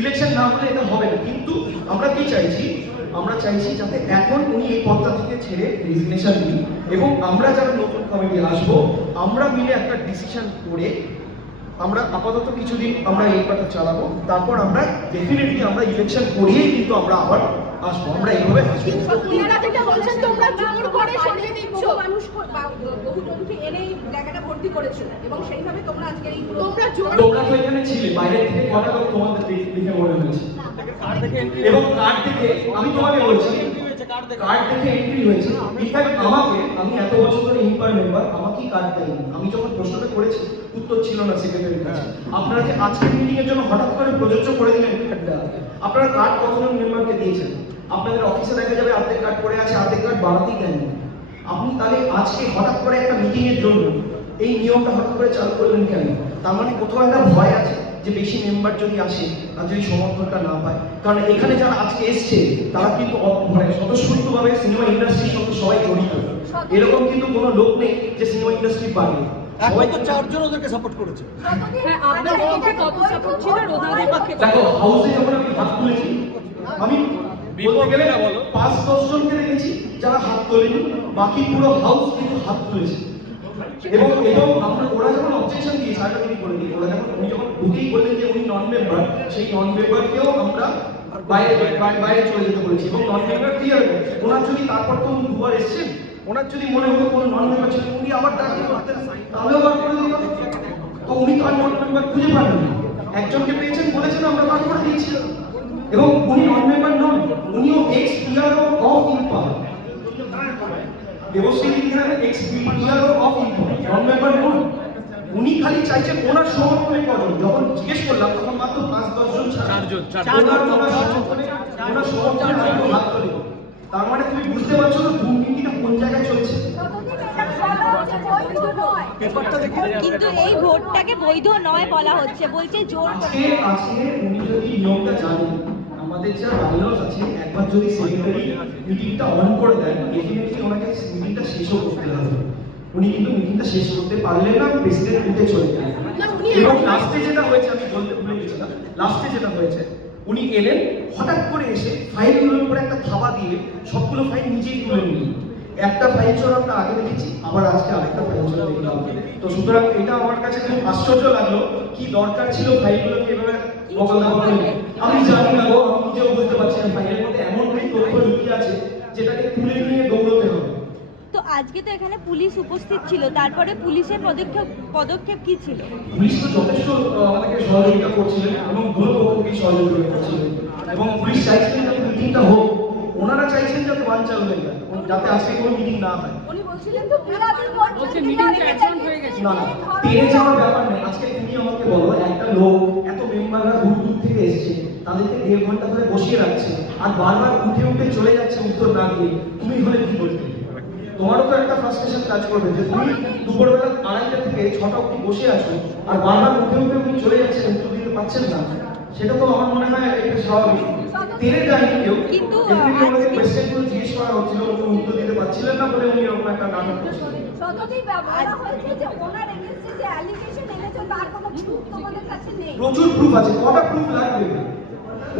ইলেকশন না হলে এটা হবে না। কিন্তু আমরা কি চাইছি, আমরা চাইছি যাতে এখন উনি এই পদটা থেকে ছেড়ে রেজিগনেশন দিন এবং আমরা যারা নতুন কমিটি আসবো আমরা মিলে একটা ডিসিশন করে আমরা আপাতত কিছুদিন আমরা এই কথা চালাবো, তারপর আমরা ডেফিনেটলি আমরা ইলেকশন করিয়েই কিন্তু আমরা আবার আসবো। আমরা এইভাবে তোমরা তো এখানে ছিলে, বাইরে থেকে কথা বলে তোমাদের দেখে মনে হয়েছে এবং কার্ড থেকে আমি তোমাকে বলছি কার্ড থেকে এন্ট্রি হয়েছে। ইনফ্যাক্ট আমি এত বছর ধরে ইম্পার মেম্বার, আমাকেই কার্ড দেয়নি। আমি যখন প্রশ্নটা করেছি উত্তর ছিল না সেক্রেটারির কাছে। আপনারা যে আজকের মিটিং এর জন্য হঠাৎ করে প্রযোজ্য করে দিলেন কার্ডটা, আপনারা কার্ড কতজন মেম্বারকে দিয়েছেন? আপনাদের অফিসে দেখা যাবে অর্ধেক কার্ড পড়ে আছে, অর্ধেক কার্ড বাড়াতেই দেননি। আপনি তাহলে আজকে হঠাৎ করে একটা মিটিং এর জন্য এই নিয়মটা হঠাৎ করে চালু করলেন কেন? তার মানে কোথাও একটা ভয় আছে যে বেশি মেম্বার যদি আসে আর যদি সমর্থনটা না পায়। কারণ এখানে যারা আজকে এসছে তারা কিন্তু মানে স্বতঃস্ফূর্তভাবে সিনেমা ইন্ডাস্ট্রির সঙ্গে সবাই জড়িত। এরকম কিন্তু কোনো লোক নেই যে সিনেমা ইন্ডাস্ট্রির বাইরে। সবাই তো 4 জন ওদেরকে সাপোর্ট করেছে। দেখো হাউসে যখন আমি হাত তুলেছি, আমি বলতে গেলে 5-10 জনকে দেখেছি যারা হাত তোলেনি, বাকি পুরো হাউস কিন্তু হাত তুলেছে। এবং ওরা যখন অবজেকশন দিয়েছে আরেকটা জিনিস বলে দিই, উনি যখন ঢুকেই বললেন যে উনি নন মেম্বার, সেই নন মেম্বারকেও আমরা বাইরে চলে যেতে বলেছি। এবং নন মেম্বার কি হবে, ওনার যদি তারপর তো উনি দুবার এসেছেন, ওনার যদি মনে হতো কোনো নন মেম্বার ছিল উনি আবার ডাকিয়ে করতেন, তাহলেও বার করে দিতাম। তো উনি তো আর নন মেম্বার খুঁজে পাবেন, একজনকে পেয়েছেন বলেছেন আমরা বার করে দিয়েছি। এবং উনি নন মেম্বার নন, উনিও এক্স পিআরও অফ ইম্পার। দেবশ্রী এক্স পিআরও অফ ইম্পার, নন মেম্বার নন। উনি খালি চাইছেন ওনার সমর্থনে কজন। যখন জিজ্ঞেস করলাম তখন মাত্র 5-10 জন, 4 জন ওনার সমর্থনে হাত তোলে। তার মানে তুমি বুঝতে পারছো না দুর্নীতিটা কোন জায়গায় চলছে। কিন্তু এই ভোটটাকে বৈধ নয় বলা হচ্ছে, বলছে জোর আজকে উনি যদি নিয়মটা জানেন, আমাদের যা বাইলস আছে, একবার যদি সেক্রেটারি মিটিংটা অন করে দেন ডেফিনেটলি ওনাকে মিটিংটা শেষও করতে হবে। উনি কিন্তু মিটিংটা শেষ করতে পারলেন না, প্রেসিডেন্ট উঠে চলে গেলেন। এবং লাস্টে যেটা হয়েছে আমি বলতে ভুলে গেছিলাম, লাস্টে যেটা হয়েছে উনি এলেন হঠাৎ করে এসে ফাইলগুলোর উপরে একটা থাবা দিয়ে সবগুলো ফাইল নিজেই তুলে নিলেন। একটা ফাইল চোর আমরা আগে দেখেছি, আবার আজকে আরেকটা ফাইল চোর দেখলাম। তো সুতরাং এটা আমার কাছে খুব আশ্চর্য লাগলো, কি দরকার ছিল ফাইলগুলোকে এভাবে বকল দেওয়া করে। আমি জানি না গো, আমি নিজেও বুঝতে পারছি না ফাইলের মধ্যে এমন কোনো তথ্য লুকিয়ে আছে যেটাকে তুলে নিয়ে দৌড়তে হবে। তো আজকে তো এখানে পুলিশ উপস্থিত ছিল, তারপরে পুলিশের পদক্ষেপ কি ছিল? পুলিশ তো যথেষ্ট আমাদেরকে সহযোগিতা করছিলেন এবং দুটো পক্ষকেই সহযোগিতা করছিলেন এবং পুলিশ চাইছিলেন যাতে মিটিংটা হোক। ওনারা চাইছেন যাতে বানচাল হয়ে যায়, যাতে আজকে কোনো মিটিং না হয়। না না, পেরে যাওয়ার ব্যাপার নেই। আজকে তুমি আমাকে বলো, একটা লোক এত মেম্বাররা দূর দূর থেকে এসছে, তাদেরকে 1.5 ঘন্টা ধরে বসিয়ে রাখছে আর বারবার উঠে উঠে চলে যাচ্ছে উত্তর না দিয়ে, তুমি হলে কি বলতে? তোমারও তো একটা ফ্রাস্ট্রেশন কাজ করবে যে তুমি দুপুরবেলা 2:30 থেকে 6টা অবধি বসে আছো আর বারবার উঠে উঠে উনি চলে যাচ্ছেন, উত্তর দিতে পারছেন না। সেটা তো আমার মনে হয় এটা স্বাভাবিক। তেরে যায়নি কেউ, কিন্তু আমাদের কোয়েশ্চেনগুলো জিজ্ঞেস করা হচ্ছিল, উনি উত্তর দিতে পারছিলেন না বলে উনি এরকম একটা নাটক করছিলেন। প্রচুর প্রুফ আছে। কটা প্রুফ লাগবে?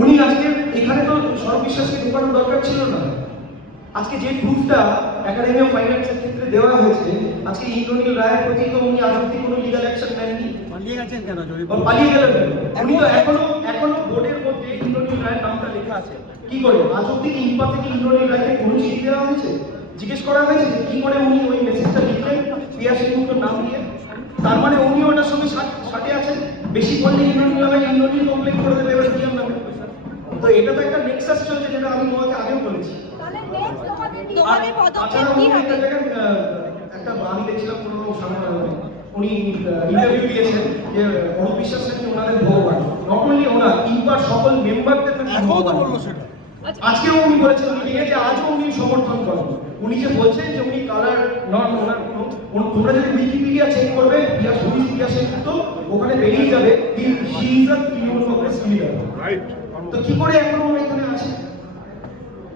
উনি আজকে এখানে তো সর্ববিশ্বাসকে ঢোকানোর দরকার ছিল না। আজকে যে প্রুফটা একাডেমি অফ ফাইন্যান্সের ক্ষেত্রে দেওয়া হয়েছে, আজকে ইন্দ্রনীল রায়ের প্রতি তো উনি আজ অব্দি কোনো লিগাল অ্যাকশন নেননি। পালিয়ে গেছেন কেন? পালিয়ে গেলেন। উনি তো এখনো বোর্ডের মধ্যে ইন্দ্রনীল রায়ের নামটা লেখা আছে। কি করে আজ অব্দি ইম্পা থেকে ইন্দ্রনীল রায়কে কোনো চিঠি দেওয়া হয়েছে? জিজ্ঞেস করা হয়েছে যে কি করে উনি ওই মেসেজটা লিখলেন প্রিয়া সেনগুপ্তর নাম দিয়ে? তার মানে উনি ওটার সঙ্গে সাথে আছেন। বেশি বললে ইন্দ্রনীল রায় ইন্দ্রনীল কমপ্লেন করে দেবে এবার প্রিয়ার নামে। তো এটা তো একটা নেক্সাস চলছে, যেটা আমি তোমাকে আগেও বলেছি। একটা আমি দেখছিলাম কোনো উনি ইন্টারভিউ দিয়েছেন যে অরূপ বিশ্বাস নাকি ওনাদের ভগবান। নট অনলি ওনার, ইম্পার সকল মেম্বারদের নাকি ভগবান বললো সেটা। আজকেও উনি বলেছেন মিটিংয়ে যে আজও উনি সমর্থন করেন। উনি যে বলছেন যে উনি কালার নন, ওনার কোনো তোমরা যদি উইকিপিডিয়া চেক করবে ইতিহাস তো ওখানে বেরিয়ে যাবে he is a Trinamool Congress leader. তো কি করে এখনো এখানে আছে?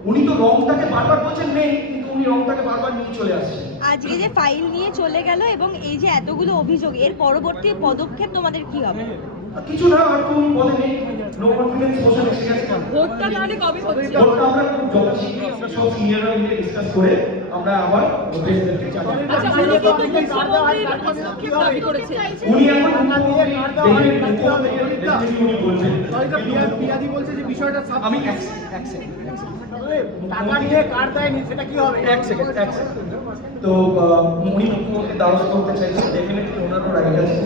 উনি তো রংটাকে বারবার বলছেন নেই, কিন্তু উনি রংটাকে বারবার নিয়ে চলে আসছেন। আজকে যে ফাইল নিয়ে চলে গেল এবং এই যে এতগুলো অভিযোগ, এর পরবর্তী পদক্ষেপ তোমাদের কি হবে? কিছু না, আর তো উনি বলে নেই, নো কনফিডেন্স মোশন এসে গেছে। ভোটটা তাহলে কবে হচ্ছে? ভোটটা আমরা খুব জলদি আমরা সব সিনিয়ররা মিলে ডিসকাস করে আমরা আবার প্রেসিডেন্টকে জানাবো। আচ্ছা, উনি কিন্তু মুখ্যমন্ত্রীর হস্তক্ষেপ দাবি করেছেন। উনি এখন উনি বলছেন পিয়াদি বলছে যে বিষয়টা আমি টাকা নিয়ে কার দেয় সেটা কি হবে? এক সেকেন্ড তো উনি মুখ্যমন্ত্রীর দ্বারস্থ করতে চাইছেন, ডেফিনেটলি ওনারও রাইট আছে,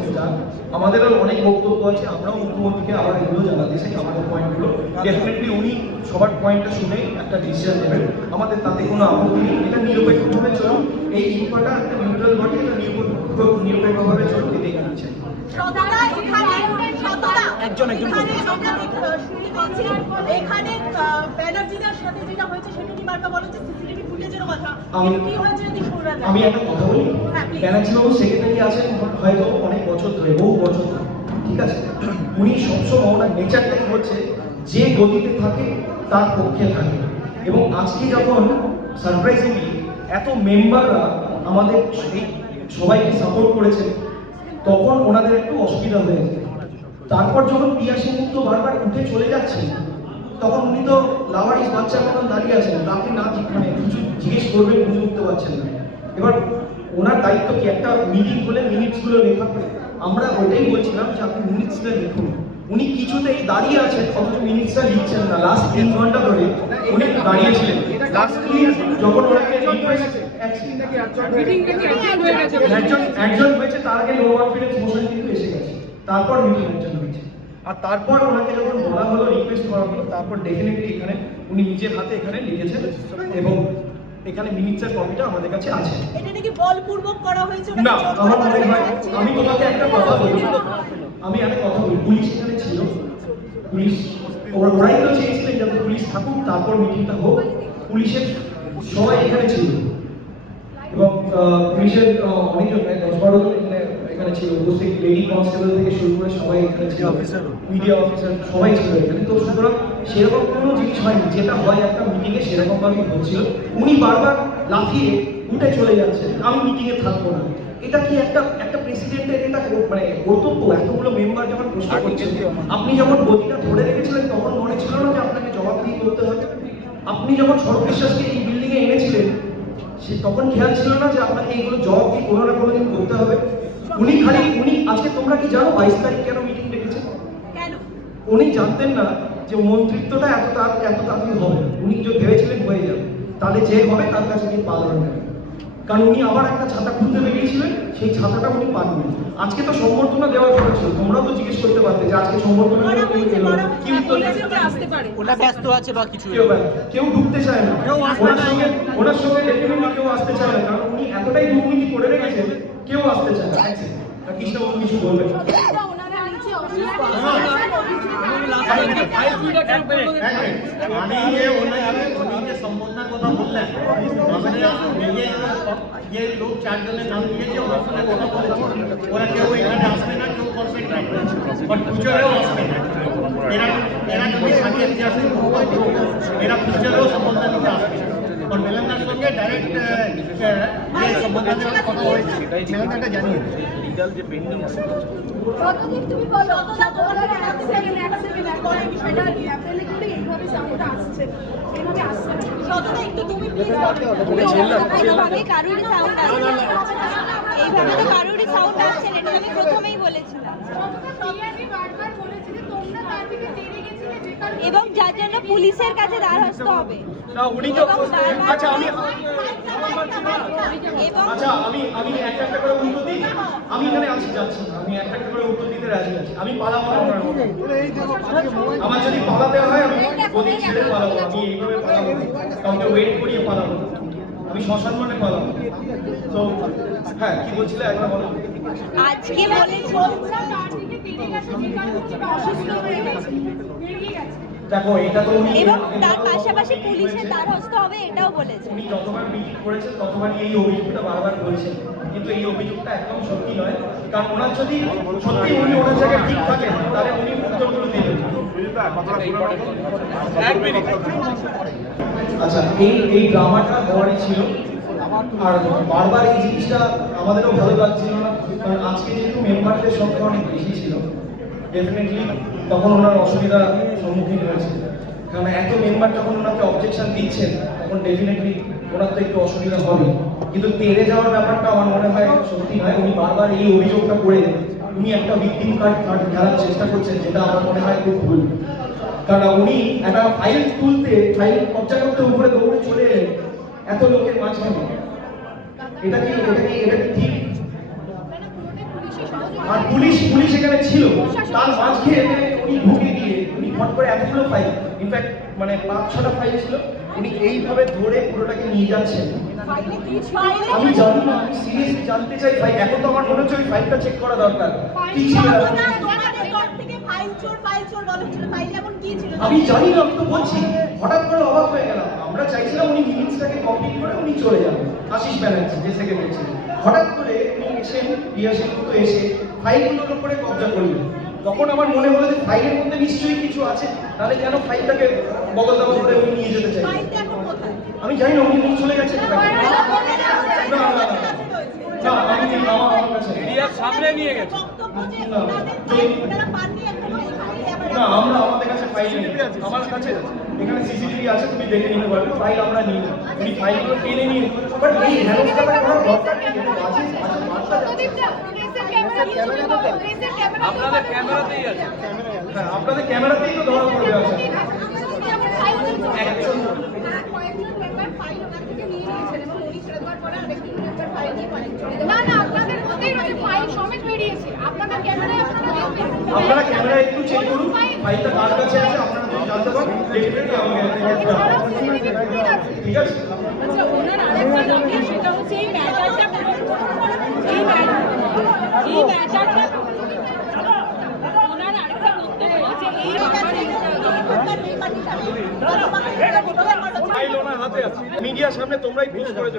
আমাদেরও অনেক বক্তব্য আছে, আমরাও মুখ্যমন্ত্রীকে আবার এগুলো জানাতে চাই আমাদের পয়েন্টগুলো। ডেফিনেটলি উনি সবার পয়েন্টটা শুনে একটা ডিসিশন নেবেন, আমাদের তাতে কোনো আপত্তি নেই। এটা নিরপেক্ষভাবে চলুন, এই ইনকোয়াটা একটা নিউট্রাল বডি, এটা নিরপেক্ষভাবে চলুন, এটাই আমি চাই। এখানে ব্যানার্জিদার সাথে যেটা হয়েছে সেটা কি বারবার বলো যে সিসিটিভি ফুটেজের কথা, কি হয়েছে যদি শোনা যায়? আমি একটা কথা বলি, ব্যানার্জি বাবু সেক্রেটারি আছেন হয়তো অনেক বছর ধরে, বহু বছর ধরে, ঠিক আছে? উনি সবসময় ওনার নেচারটাই হচ্ছে যে গতিতে থাকে তার পক্ষে থাকে, এবং আজকে যখন সারপ্রাইজিংলি এত মেম্বাররা আমাদের সবাইকে সাপোর্ট করেছেন, তখন ওনাদের একটু অসুবিধা হয়েছে। তারপর যখন পিয়াসী মুক্ত বারবার উঠে চলে যাচ্ছেন, তখন উনি তো লাওয়ারিস বাচ্চার মতন দাঁড়িয়ে আছেন, তাকে না মানে কিছু জিজ্ঞেস করবেন, বুঝে উঠতে পারছেন না। এবার ওনার দায়িত্ব কি একটা মিটিং হলে মিনিটসগুলো লেখা, আমরা ওটাই বলছিলাম যে আপনি মিনিটসটা লিখুন। উনি কিছুতেই দাঁড়িয়ে আছেন, অথচ মিনিটসটা লিখছেন না। লাস্ট 3 ঘন্টা ধরে উনি দাঁড়িয়েছিলেন। লাস্টলি যখন ওনাকে একজন হয়েছে, তার আগে নো কনফিডেন্স মোশন কিন্তু এসে গেছে, তারপর মিটিং একজন হয়েছে, আর তারপর ওনাকে যখন বলা হলো, রিকোয়েস্ট করা হলো, তারপর ডেফিনেটলি এখানে উনি নিজের হাতে এখানে লিখেছেন, এবং এখানে মিনিটসের কপিটা আমাদের কাছে আছে। এটা নাকি বলপূর্বক করা হয়েছে? না, আমার মনে হয়, আমি তোমাকে একটা কথা বলি, পুলিশ এখানে ছিল, পুলিশ ওরাই তো চেয়েছিলেন যাতে পুলিশ থাকুক, তারপর মিটিংটা হোক। পুলিশের সবাই এখানে ছিল, এবং পুলিশের অনেকজন 10-12 জন এখানে ছিল উপস্থিত, লেডি কনস্টেবল থেকে শুরু করে সবাই এখানে ছিল, মিডিয়া অফিসার সবাই ছিল এখানে। তো সুতরাং সেরকম কোনো জিনিস হয়নি, যেটা হয় একটা মিটিংয়ে সেরকম ভাবেই হচ্ছিল। উনি বারবার লাফিয়ে উঠে চলে যাচ্ছেন, আমি মিটিংয়ে থাকবো না। এটা কি একটা প্রেসিডেন্টের এটা মানে কর্তব্য? এতগুলো মেম্বার যখন প্রশ্ন করছেন, আপনি যখন গতিটা ধরে রেখেছিলেন, তখন মনে ছিল না যে আপনাকে জবাবদিহি করতে হবে? আপনি যখন সৌরভ বিশ্বাসকে এই বিল্ডিংয়ে এনেছিলেন, সে তখন খেয়াল ছিল না যে আপনাকে এইগুলো জবাবদিহি কোনো না কোনো দিন করতে হবে? উনি আজকে তোমরা কি জানো 22 তারিখ কেন মিটিং ডেকেছেন? কেন? উনি জানতেন না যে মন্ত্রিত্বটা এত তাড়াতাড়ি হবে না। উনি যে ভেবেছিলেন হয়ে যাবে, তাহলে যে হবে তার কাছে গিয়ে পা ধরবেন, কারণ উনি আবার একটা ছাতা খুলতে বেরিয়েছিলেন, সেই ছাতাটা উনি পাননি। আজকে তো সম্বর্ধনা দেওয়ার কথা ছিল, তোমরাও তো জিজ্ঞেস করতে পারতে যে আজকে সম্বর্ধনা কি উত্তর আসতে পারে? ওটা ব্যস্ত আছে বা কিছু, কেউ ঢুকতে চায় না, ওনার সঙ্গে ডেফিনেটলি কেউ আসতে চায় না, কারণ উনি এতটাই দুর্নীতি করে রেখেছেন, কেউ আসতে চায় না। কৃষ্ণবাবু কিছু বলবেন? সম্বোধনার কথা বললেন, যে লোক 4 জনের নাম দিয়েছে, ওনার সঙ্গে কথা বলেছে, ওরা কেউ এখানে আসবে না, কেউ করবেন না, বাট ফিউচারেও আসবে না। এরা যদি থাকে ইতিহাসের, এরা ফিউচারেও সম্বোধনা নিতে আসবে। মেলান্দার সঙ্গে ডাইরেক্ট সম্বোধনা দেওয়ার কথা হয়েছে, মেলান্দাটা জানিয়ে লিগাল যে পেন্ডিং আছে। কতদিন তুমি বলো? এক সেকেন্ড করে বিষয়টা অ্যাপ্রিলে করে এইভাবে সাউন্ডটা আসছে, এইভাবে আসছে না। যতটা একটু তুমি প্লিজ এইভাবে কারোরই সাউন্ড আসছে না, এইভাবে তো কারোরই সাউন্ড আসছে না, এটা আমি প্রথমেই বলেছিলাম। এবং যার জন্য পুলিশের কাছে দ্বারস্থ হবে। না, উনি তো আচ্ছা আমি একটা করে উত্তর দিই। আমি এখানে যাচ্ছি, আমি একটা করে উত্তর দিতে রাজি আছি। আমি পালাবো না, আমার যদি পালাতে হয় আমি গদি ছেড়ে পালাবো, আমি এইভাবে পালাবো না, কাউকে ওয়েট করিয়ে পালাবো না, আমি সসম্মানে পালাবো। তো হ্যাঁ, কি বলছিলে একবার বলো। আজকে বলেছি দেখো এটা তো উনি এবং তার পাশাপাশি পুলিশের দ্বারস্থ হবে এটাও বলেছে। উনি যতবার মিটিং করেছেন ততবারই এই অভিযোগটা বারবার বলছেন, কিন্তু এই অভিযোগটা একদম সত্যি নয়। কারণ ওনার যদি সত্যি উনি ওনার জায়গায় ঠিক থাকেন তাহলে উনি উত্তরগুলো দিবেন। আচ্ছা, এই ড্রামাটা হওয়ারই ছিল, আর বারবার এই জিনিসটা আমাদেরও ভালো লাগছিল না, কারণ আজকে যেহেতু মেম্বারদের সংখ্যা অনেক বেশি ছিল, ডেফিনেটলি তখন ওনার অসুবিধার সম্মুখীন হয়েছে। কারণ এত মেম্বার যখন ওনাকে অবজেকশন দিচ্ছেন তখন ডেফিনেটলি ওনার তো একটু অসুবিধা হবে, কিন্তু তেড়ে যাওয়ার ব্যাপারটা আমার মনে হয় সত্যি নয়। উনি বারবার এই অভিযোগটা করে উনি একটা ভিকটিম কার্ড খেলার চেষ্টা করছেন, যেটা আমার মনে হয় খুব ভুল। কারণ উনি একটা ফাইল তুলতে, ফাইল কবজা করতে উপরে দৌড়ে চলে এলেন এত লোকের মাঝখানে, এটা কি ঠিক? আর পুলিশ এখানে ছিল, তার মাঝে উনি ঢুকে দিয়ে উনি ফট করে এতগুলো ফাইল, ইনফ্যাক্ট মানে 5-6টা ফাইল ছিল, উনি এইভাবে ধরে পুরোটাকে নিয়ে যাচ্ছেন। আমি জানি না, আমি সিরিয়াসলি জানতে চাই ফাইল। এখন তো আমার মনে হচ্ছে ওই ফাইলটা চেক করা দরকার, কি ছিল। আমি জানি না, আমি তো বলছি হঠাৎ করে অবাক হয়ে গেলাম। আমরা চাইছিলাম উনি মিনিটসটাকে কমপ্লিট করে উনি চলে যাবেন, আশিস ব্যানার্জি যে সেক্রেটারি ছিলেন। হঠাৎ করে উনি এসে রিহার্সেল মতো এসে ফাইলগুলোর উপরে কবজা করলেন। তখন আমার মনে হলো যে ফাইলের মধ্যে নিশ্চয়ই কিছু আছে, তাহলে কেন ফাইলটাকে বগল দাবা করে উনি নিয়ে যেতে চাই। আমি জানি না, উনি চলে গেছেন। না, আমি আমার কাছে মিডিয়ার সামনে নিয়ে গেছে। না, আমরা আমাদের কাছে ফাইল নেই, আমার কাছে এখানে সিসিটিভি আছে, তুমি দেখে নিতে পারবে। ফাইল আমরা নিই না, উনি ফাইলগুলো টেনে নিয়ে, বাট এই হেনস্থাটা করার দরকার নেই। আপনাদের ক্যামেরাতেই আছে। হ্যাঁ, আপনাদের ক্যামেরাতেই তো ধরা পড়বে। আছে আপনারা ক্যামেরা একটু চেক করুন, ফাইলটা কার কাছে আছে আপনারা যদি জানতে পারেন ডেফিনেটলি আমাকে ঠিক আছে। আচ্ছা, ওনার আরেকটা দাবি, সেটা হচ্ছে এই ম্যাটারটা ওনার আরেকটা বক্তব্য যে এই ফাইল ওনার হাতে আছে, মিডিয়ার সামনে তোমরাই পোস্ট করেছো।